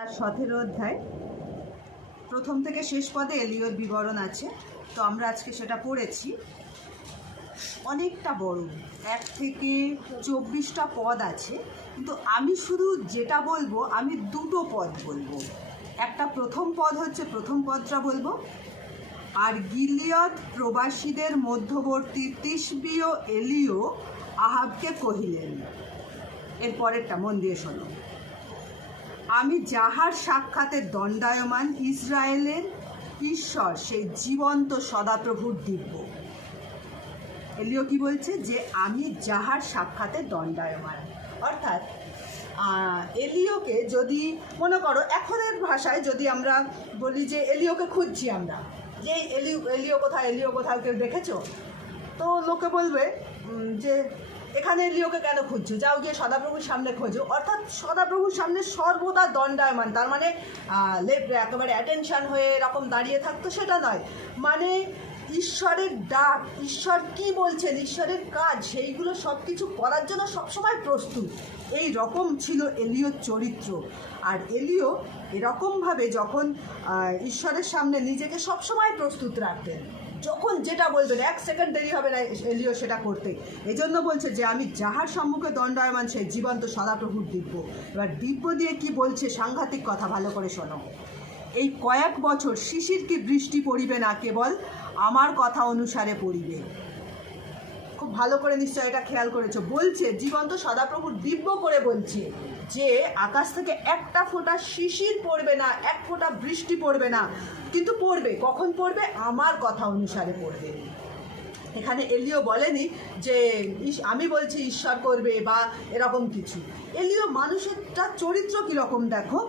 আর 17 অধ্যায় প্রথম থেকে শেষ পদে এলিয়র বিবরণ আছে। তো আমরা আজকে সেটা পড়েছি। অনেকটা বড়, 1 থেকে 24টা পদ আছে, কিন্তু আমি শুধু যেটা বলবো, আমি দুটো পদ বলবো। একটা প্রথম পদ হচ্ছে, প্রথম পদটা বলবো। আর গিলিয়দ প্রবাসীদের মধ্যবর্তী তিশবীয় এলিয় আহাবকে কহিলেন, এর পরেরটা মন দিয়ে শোনো। আমি যাহার সাক্ষাতে দণ্ডায়মান, ইসরায়েলের ঈশ্বর সেই জীবন্ত সদাপ্রভুর দিব্য। এলিও কি বলছে? যে আমি যাহার সাক্ষাতে দণ্ডায়মান, অর্থাৎ এলিওকে যদি মনে করো এখনের ভাষায় যদি আমরা বলি যে এলিওকে খুঁজছি আমরা, যে এলিও কোথায়, এলিও কোথাও কেউ দেখেছো? তো লোকে বলবে যে এখানে এলিওকে কেন খুঁজছো, যাও গিয়ে সদাপ্রভুর সামনে খোঁজো। অর্থাৎ সদাপ্রভুর সামনে সর্বদা দণ্ডায়মান, তার মানে একেবারে অ্যাটেনশন হয়ে এরকম দাঁড়িয়ে থাকতো সেটা নয়, মানে ঈশ্বরের ডাক, ঈশ্বর কি বলছেন, ঈশ্বরের কাজ, সেইগুলো সব কিছু করার জন্য সবসময় প্রস্তুত। এই রকম ছিল এলিওর চরিত্র। আর এলিও এরকমভাবে যখন ঈশ্বরের সামনে নিজেকে সবসময় প্রস্তুত রাখতেন, যখন যেটা বলবেন 1 সেকেন্ড দেরি হবে না এলিও সেটা করতে। এই জন্য বলছে যে আমি যাহার সম্মুখে দণ্ডায়মান সেই জীবন্ত সদাপ্রভুর দিব্য। এবার দিব্য দিয়ে কি বলছে, সাংঘাতিক কথা, ভালো করে শোনো। এই কয়েক বছর শিশির কি বৃষ্টি পড়িবে না, কেবল আমার কথা অনুসারে পড়িবে। খুব ভালো করে নিশ্চয় এটা খেয়াল করেছো। বলছে জীবন্ত সদাপ্রভুর দিব্য করে বলছে যে আকাশ থেকে একটা ফোঁটা শিশির পড়বে না, এক ফোঁটা বৃষ্টি পড়বে না, কিন্তু পড়বে। কখন পড়বে? আমার কথা অনুসারে পড়বে। এখানে এলিও বলেনি যে আমি বলছি ঈশ্বর করবে বা এরকম কিছু। এলিও মানুষেরটা চরিত্র কীরকম দেখো,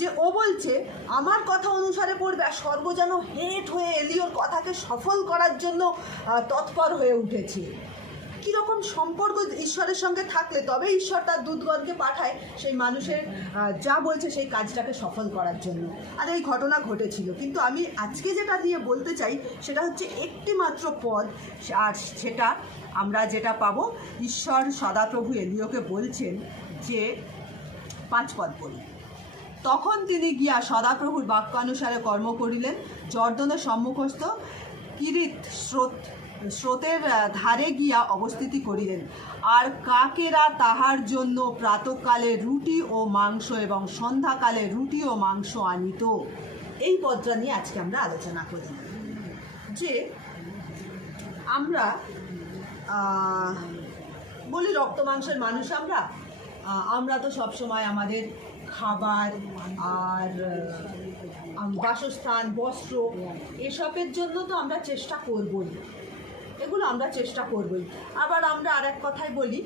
যে ও বলছে আমার কথা অনুসারে পড়বে, আর স্বর্গ যেন হেট হয়ে এলিওর কথাকে সফল করার জন্য তৎপর হয়ে উঠেছে। কীরকম সম্পর্ক ঈশ্বরের সঙ্গে থাকলে তবে ঈশ্বর তার দূতগণকে পাঠায় সেই মানুষের যা বলছে সেই কাজটাকে সফল করার জন্য। আর এই ঘটনা ঘটেছিল। কিন্তু আমি আজকে যেটা নিয়ে বলতে চাই সেটা হচ্ছে একটি মাত্র পদ, আর সেটা আমরা যেটা পাবো, ঈশ্বর সদাপ্রভু এলিওকে বলছেন যে 5 পদ বলি। তখন তিনি গিয়া সদাপ্রভুর বাক্যানুসারে কর্ম করিলেন, জর্দনের সম্মুখস্থ কিরিত স্রোতের ধারে গিয়া অবস্থিতি করিলেন। আর কাকেরা তাহার জন্য প্রাতকালে রুটি ও মাংস এবং সন্ধ্যাকালে রুটি ও মাংস আনিত। এই পদটা নিয়ে আজকে আমরা আলোচনা করি। যে আমরা বলি রক্ত মাংসের মানুষ, আমরা তো সবসময় আমাদের খাবার আর বাসস্থান, বস্ত্র, এসবের জন্য তো আমরা চেষ্টা করবই, এগুলো আমরা চেষ্টা করবই। আবার আমরা আরেক কথাই বলি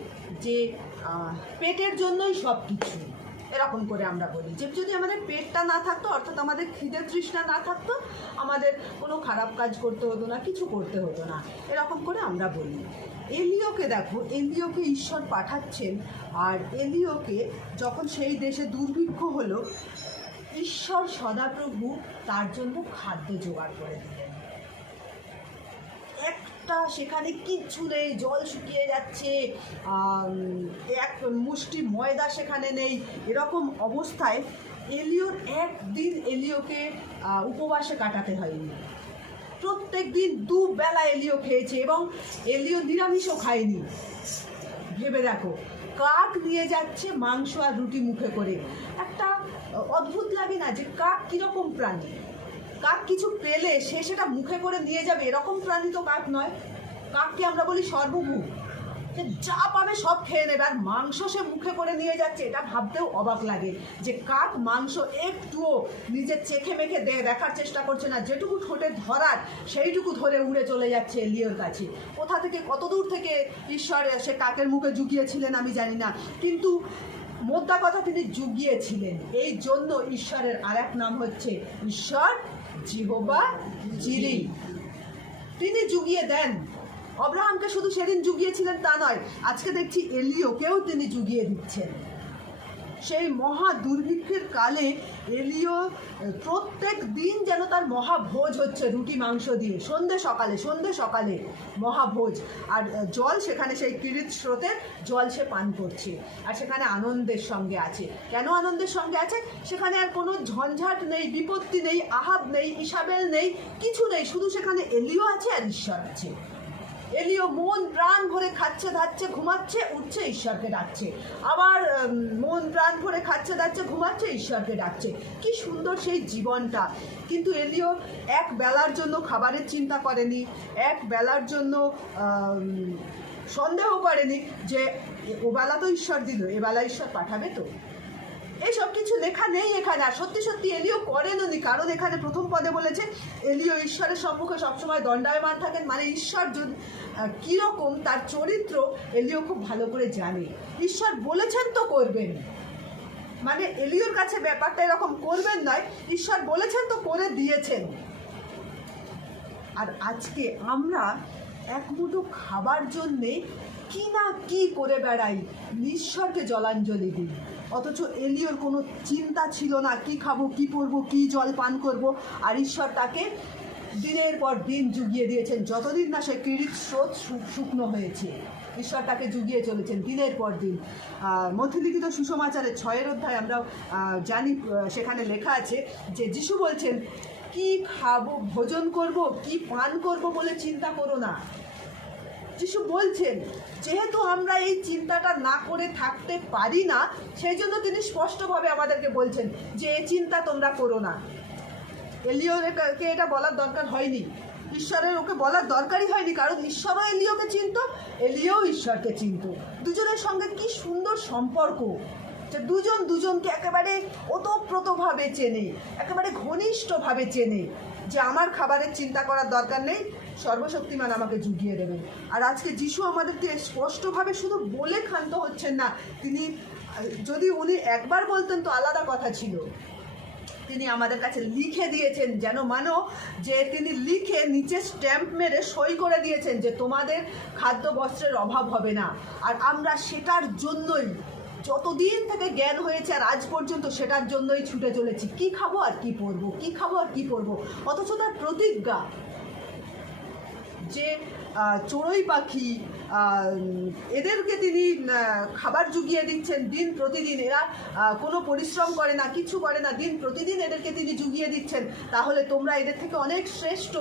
যে পেটের জন্যই সব কিছু, এরকম করে আমরা বলি যে যদি আমাদের পেটটা না থাকতো, অর্থাৎ আমাদের খিদে তৃষ্ণা না থাকতো, আমাদের কোনো খারাপ কাজ করতে হতো না, কিছু করতে হতো না, এরকম করে আমরা বলি। এলিওকে দেখো, এলিওকে ঈশ্বর পাঠাচ্ছেন, আর এলিওকে যখন সেই দেশে দুর্ভিক্ষ হলো, ঈশ্বর সদাপ্রভু তার জন্য খাদ্য জোগাড় করে দিলেন। সেখানে কিচ্ছু নেই, জল শুকিয়ে যাচ্ছে, এক মুষ্টি ময়দা সেখানে নেই, এরকম অবস্থায় এলিওর একদিন এলিওকে উপবাসে কাটাতে হয়নি। প্রত্যেক দিন 2 বেলা এলিও খেয়েছে, এবং এলিও নিরামিষও খায়নি। ভেবে দেখো, কাক নিয়ে যাচ্ছে মাংস আর রুটি মুখে করে। একটা অদ্ভুত লাগে না যে কাক কীরকম প্রাণী? কাক কিছু পেলে সে সেটা মুখে করে নিয়ে যাবে, এরকম প্রাণী তো কাক নয়। কাককে আমরা বলি সর্বভূক, যে যা পাবে সব খেয়ে নেবে, আর মাংস সে মুখে করে নিয়ে যাচ্ছে। এটা ভাবতেও অবাক লাগে যে কাক মাংস একটুও নিজের চেখে মেখে দেখার চেষ্টা করছে না, যেটুকু ঠোঁটে ধরার সেইটুকু ধরে উড়ে চলে যাচ্ছে এলিওর কাছে। কোথা থেকে কত দূর থেকে ঈশ্বর সে কাকের মুখে জুগিয়েছিলেন আমি জানি না, কিন্তু মোদ্দা কথা তিনি জুগিয়েছিলেন। এই জন্য ঈশ্বরের আরেক নাম হচ্ছে ঈশ্বর জিহোবা জিরি। তিনি জুগিয়ে দেন। আব্রাহামকে শুধু সেদিন জুগিয়েছিলেন তা নয়, আজকে দেখছি এলিওকেও তিনি জুগিয়ে দিচ্ছেন। সেই মহা দুর্ভিক্ষের কালে এলিও প্রত্যেক দিন যেন তার মহাভোজ হচ্ছে রুটি মাংস দিয়ে, সন্ধে সকালে মহাভোজ। আর জল সেখানে সেই কিরিত স্রোতের জল সে পান করছে, আর সেখানে আনন্দের সঙ্গে আছে। কেন আনন্দের সঙ্গে আছে? সেখানে আর কোনো ঝঞ্ঝাট নেই, বিপত্তি নেই, আহাব নেই, ইসাবেল নেই, কিছু নেই, শুধু সেখানে এলিও আছে আর ঈশ্বর আছে। এলিও মন প্রাণ ভরে খাচ্ছে ধাচ্ছে ঘুমাচ্ছে, উঠছে ঈশ্বরকে ডাকছে, আবার মন প্রাণ ভরে খাচ্ছে ধাচ্ছে ঘুমাচ্ছে, ঈশ্বরকে ডাকছে। কি সুন্দর সেই জীবনটা। কিন্তু এলিও এক বেলার জন্য খাবারের চিন্তা করেনি, এক বেলার জন্য সন্দেহ করেনি যে ও বেলা তো ঈশ্বর দিল, এবেলা ঈশ্বর পাঠাবে তো। এইসব কিছু লেখা নেই এখানে। আর সত্যি সত্যি এলিও করেনও নি, কারণ এখানে প্রথম পদে বলেছে এলিও ঈশ্বরের সম্মুখে সবসময় দণ্ডায়মান থাকেন। মানে ঈশ্বর যদি কীরকম তার চরিত্র এলিও খুব ভালো করে জানে। ঈশ্বর বলেছেন তো করবেন, মানে এলিওর কাছে ব্যাপারটা এরকম করবেন নয়, ঈশ্বর বলেছেন তো করে দিয়েছেন। আর আজকে আমরা এক মুঠো খাবার জন্যে কি না কি করে বেড়াই, ঈশ্বরকে জলাঞ্জলি দিই। অথচ এলিওর কোনো চিন্তা ছিল না কি খাবো, কি পরবো, কি জল পান করব। আর ঈশ্বর তাকে দিনের পর দিন জুগিয়ে দিয়েছেন, যতদিন না সে কিরিত স্রোত শুকনো হয়েছে। ঈশ্বর তাকে জুগিয়ে চলেছেন দিনের পর দিন। মথিলিখিত সুসমাচারের 6 অধ্যায় আমরা জানি, সেখানে লেখা আছে যে যিশু বলছেন কি খাবো, ভোজন করব, কি পান করব বলে চিন্তা করো না। যিশু বলছেন, যেহেতু আমরা এই চিন্তাটা না করে থাকতে পারি না, সেই জন্য তিনি স্পষ্টভাবে আমাদেরকে বলছেন যে এই চিন্তা তোমরা করো না। এলিওকে এটা বলার দরকার হয়নি, ঈশ্বরের ওকে বলার দরকারই হয়নি, কারণ ঈশ্বরও এলিওকে চিনত, এলিও ঈশ্বরকে চিনত। দুজনের সঙ্গে কি সুন্দর সম্পর্ক, যে দুজন দুজনকে একেবারে ওতপ্রোতভাবে চেনে, একেবারে ঘনিষ্ঠভাবে চেনে, যে আমার খাবারের চিন্তা করার দরকার নেই, সর্বশক্তিমান আমাকে জুগিয়ে দেবেন। আর আজকে যিশু আমাদেরকে স্পষ্টভাবে শুধু বলে ক্ষান্ত হচ্ছেন না, তিনি যদি উনি একবার বলতেন তো আলাদা কথা ছিল, তিনি আমাদের কাছে লিখে দিয়েছেন, যেন মানো যে তিনি লিখে নিচে স্ট্যাম্প মেরে সই করে দিয়েছেন যে তোমাদের খাদ্য বস্ত্রের অভাব হবে না। আর আমরা সেটার জন্যই যতদিন থেকে জ্ঞান হয়েছে আর আজ পর্যন্ত সেটার জন্যই ছুটে চলেছি, কি খাবো আর কি পরবো, কি খাবো আর কি পরবো। অথচ তার প্রতিজ্ঞা যে চড়ুই পাখি এদেরকে তিনি খাবার জুগিয়ে দিচ্ছেন দিন প্রতিদিন, এরা কোনো পরিশ্রম করে না, কিছু করে না, দিন প্রতিদিন এদেরকে তিনি জুগিয়ে দিচ্ছেন, তাহলে তোমরা এদের থেকে অনেক শ্রেষ্ঠ,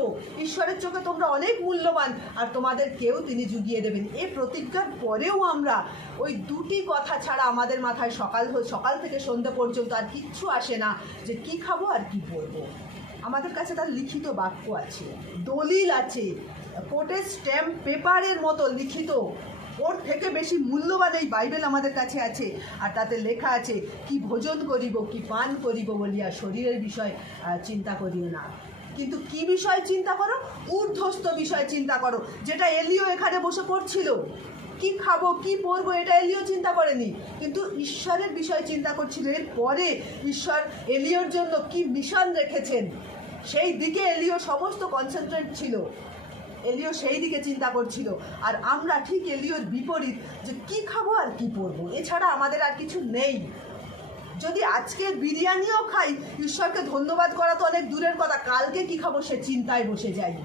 ঈশ্বরের চোখে তোমরা অনেক মূল্যবান, আর তোমাদের কেউ তিনি জুগিয়ে দেবেন। এই প্রতিজ্ঞার পরেও আমরা ওই দুটি কথা ছাড়া আমাদের মাথায় সকাল থেকে সন্ধ্যা পর্যন্ত আর কিচ্ছু আসে না, যে কি খাবো আর কি পরবো। আমাদের কাছে তার লিখিত বাক্য আছে, দলিল আছে, কোর্টের স্ট্যাম্প পেপারের মতো লিখিত, ওর থেকে বেশি মূল্যবান এই বাইবেল আমাদের কাছে আছে। আর তাতে লেখা আছে কি ভোজন করিব, কি পান করিব বলিয়া শরীরের বিষয় চিন্তা করিও না। কিন্তু কি বিষয় চিন্তা করো? ঊর্ধ্বস্থ বিষয় চিন্তা করো, যেটা এলিও এখানে বসে পড়ছিল। কি খাবো, কি পরবো, এটা এলিও চিন্তা করেনি, কিন্তু ঈশ্বরের বিষয় চিন্তা করছিল। এরপরে ঈশ্বর এলিওর জন্য কি মিশন রেখেছেন, সেই দিকে এলিও সমস্ত কনসেন্ট্রেট ছিল, এলিও সেই দিকে চিন্তা করছিল। আর আমরা ঠিক এলিওর বিপরীত, যে কি খাবো আর কি পরবো, এছাড়া আমাদের আর কিছু নেই। যদি আজকে বিরিয়ানিও খাই, ঈশ্বরকে ধন্যবাদ করা তো অনেক দূরের কথা, কালকে কি খাবো সে চিন্তায় বসে যাই।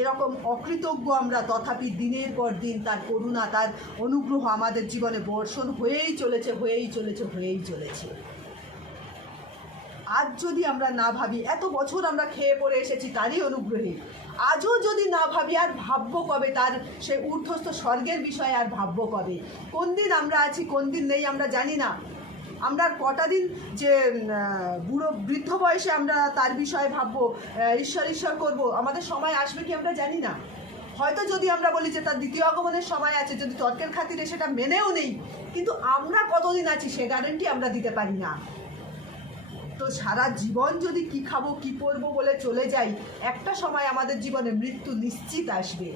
এরকম অকৃতজ্ঞ আমরা, তথাপি দিনের পর দিন তার করুণা, তার অনুগ্রহ আমাদের জীবনে বর্ষণ হয়েই চলেছে। আজ যদি আমরা না ভাবি, এত বছর আমরা খেয়ে পড়ে এসেছি তারই অনুগ্রহে, আজও যদি না ভাবি, আর ভাববো কবে তার সে ঊর্ধ্বস্থ স্বর্গের বিষয়ে, আর ভাববো কবে? কোন দিন আমরা আছি, কোন দিন নেই আমরা জানি না। আমরা কটা দিন যে বৃদ্ধ বয়সে আমরা তার বিষয়ে ভাববো, ঈশ্বর করব, আমাদের সময় আসবে কি আমরা জানি না। হয়তো যদি আমরা বলি যে তার দ্বিতীয় আগমনের সময় আছে, যদি তর্কের খাতিরে সেটা মেনেও নেই, কিন্তু আমরা কতদিন আছি সে গ্যারান্টি আমরা দিতে পারি না। তো সারা জীবন যদি কি খাবো কি পরবো বলে চলে যাই, একটা সময় আমাদের জীবনে মৃত্যু নিশ্চিত আসবে।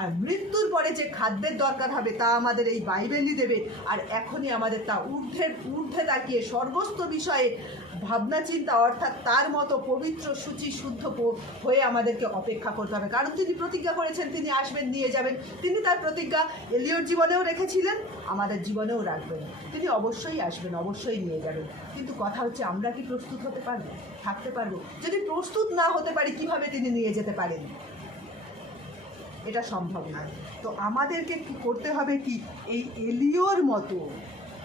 আর মৃত্যুর পরে যে খাদ্যের দরকার হবে তা আমাদের এই বাইবেলই দেবে। আর এখনই আমাদের তা ঊর্ধ্বে তাকিয়ে স্বর্গস্থ বিষয়ে ভাবনা চিন্তা, অর্থাৎ তার মতো পবিত্র সূচি শুদ্ধ হয়ে আমাদেরকে অপেক্ষা করতে হবে। কারণ তিনি প্রতিজ্ঞা করেছেন তিনি আসবেন, নিয়ে যাবেন। তিনি তার প্রতিজ্ঞা এলিয়র জীবনেও রেখেছিলেন, আমাদের জীবনেও রাখবেন। তিনি অবশ্যই আসবেন, অবশ্যই নিয়ে যাবেন। কিন্তু কথা হচ্ছে আমরা কি প্রস্তুত হতে পারবো, থাকতে পারবো? যদি প্রস্তুত না হতে পারি কিভাবে তিনি নিয়ে যেতে পারেন? এটা সম্ভব নয়। তো আমাদেরকে কি করতে হবে, কি এই এলিয়র মতো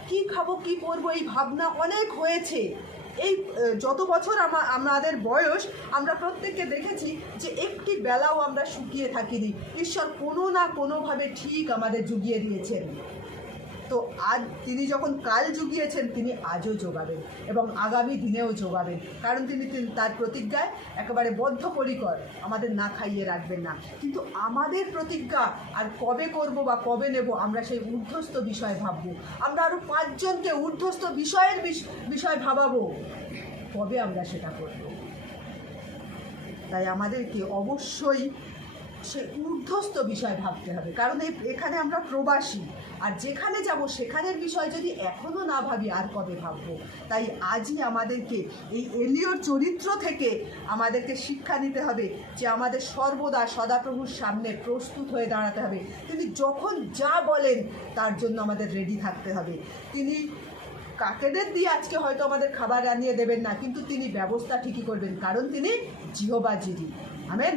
কি খাবো কি পরবো এই ভাবনা অনেক হয়েছে। এই যত বছর আমাদের বয়স, আমরা প্রত্যেককে দেখেছি যে একটি বেলাও আমরা শুকিয়ে থাকিনি। ঈশ্বর কোনো না কোনোভাবে ঠিক আমাদের জুগিয়ে দিয়েছেন। তো আজ তিনি যখন কাল জুগিয়েছেন তিনি আজও যোগাবেন এবং আগামী দিনেও যোগাবেন। কারণ তিনি তার প্রতিজ্ঞায় একেবারে বদ্ধপরিকর, আমাদের না খাইয়ে রাখবেন না। কিন্তু আমাদের প্রতিজ্ঞা আর কবে করব বা কবে নেব, আমরা সেই ঊর্ধ্বস্থ বিষয় ভাববো। আমরা আরও 5 জনকে ঊর্ধ্বস্থ বিষয় ভাবাবো, কবে আমরা সেটা করব? তাই আমাদেরকে অবশ্যই সে ঊর্ধ্বস্থ বিষয় ভাবতে হবে। কারণ এখানে আমরা প্রবাসী, আর যেখানে যাব সেখানের বিষয় যদি এখনও না ভাবি আর কবে ভাববো? তাই আজই আমাদেরকে এই এলিয়র চরিত্র থেকে আমাদেরকে শিক্ষা নিতে হবে যে আমাদের সর্বদা সদাপ্রভুর সামনে প্রস্তুত হয়ে দাঁড়াতে হবে। তিনি যখন যা বলেন তার জন্য আমাদের রেডি থাকতে হবে। তিনি কাকেদের দিয়ে আজকে হয়তো আমাদের খাবার আনিয়ে দেবেন না, কিন্তু তিনি ব্যবস্থা ঠিকই করবেন, কারণ তিনি জিহোবা জিরি। আমেন।